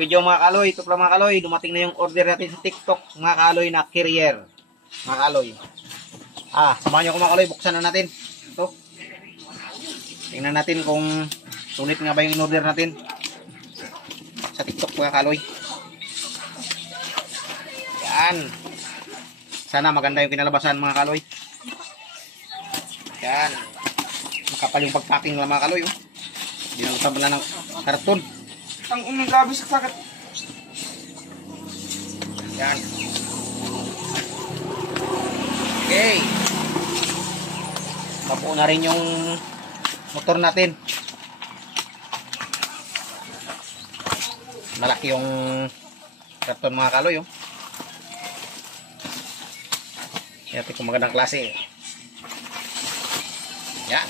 Video mga kaloy, ito pala mga kaloy, dumating na yung order natin sa TikTok mga kaloy na carrier. Mga kaloy. Samahan nyo ko mga kaloy, buksan na natin. Ito. Tingnan natin kung sulit nga ba yung in-order natin sa TikTok mga kaloy. Yan. Sana maganda yung kinalabasan mga kaloy. Yan. Makapal yung pagpacking lang mga kaloy. Dinalutang lang ng karton. Ang umigabi sa sagat. Yan. Okay. Mabuo na rin yung motor natin. Malaki yung karton mga kaloy. Yan, ito kung magandang klase. Yan.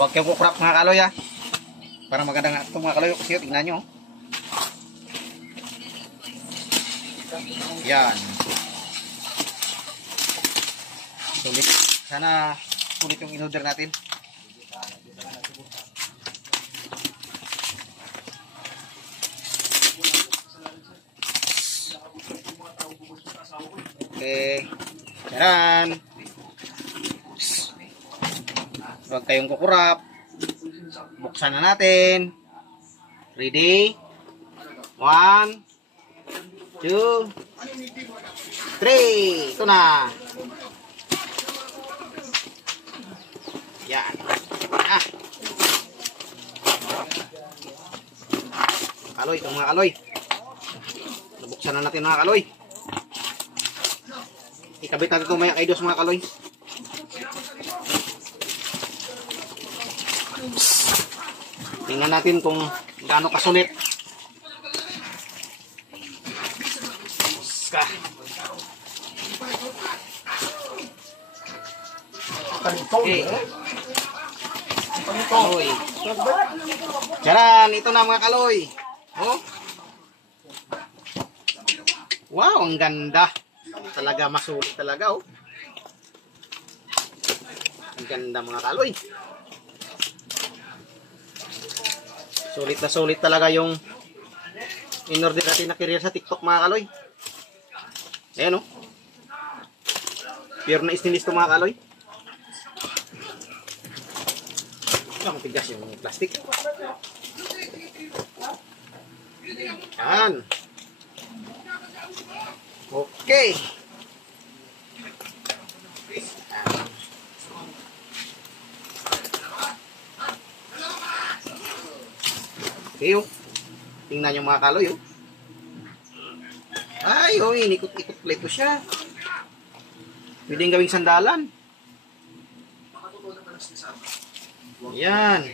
Huwag kayong kukrap mga kaloy para maganda nga ito mga kaloy kasi tingnan nyo. Yan. Sulit. Sana sulit yung in-order natin. Okay. Charan. Huwag kayong kukurap. Buksan na natin. Ready? 1, 2, 3. Ito na. Yan. Kaloy, itong mga kaloy. Nabuksan na natin mga kaloy. Ikabit natin itong mga kaidos mga kaloy. Tingnan natin kung gaano kasulit. Okay. Kaloy. Charan, ito na mga kaloy. Oh. Wow, ang ganda. Talaga masulit talaga Ang ganda mga kaloy. Sulit na sulit talaga yung in-order natin na carrier sa TikTok mga kaloy. Ayan pure na stainless to mga kaloy. Ang tigas yung plastic. Yan. Okay. Okay, tingnan nyo mga kaloy, Ay, inikot-ikot pleto siya. Pwedeng gawing sandalan. Yan.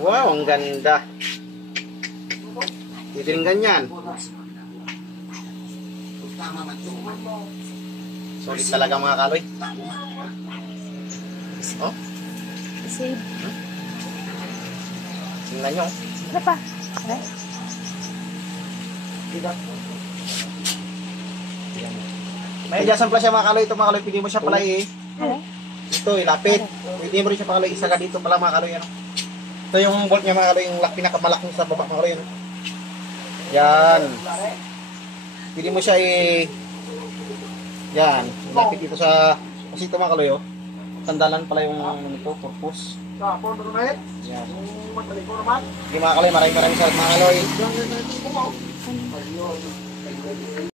Wow, ang ganda. Pwede rin ganyan. Solid talaga mga kaloy. Tingnan nyo. Ano pa? May adjustment pala siya mga kaloy. Ito mga kaloy, pwede mo siya pala ito ilapit. Pwede mo rin siya mga kaloy. Isaga dito pala mga kaloy. Ito yung bolt niya mga kaloy. Yung pinakamalaking sa baba mga kaloy. Yan. Pwede mo siya yan. Ilapit dito sa kasi ito mga kaloy. Sandalan pala yung ito, purpose. Yan. Hindi mga kaloy, maraming salamat mga kaloy.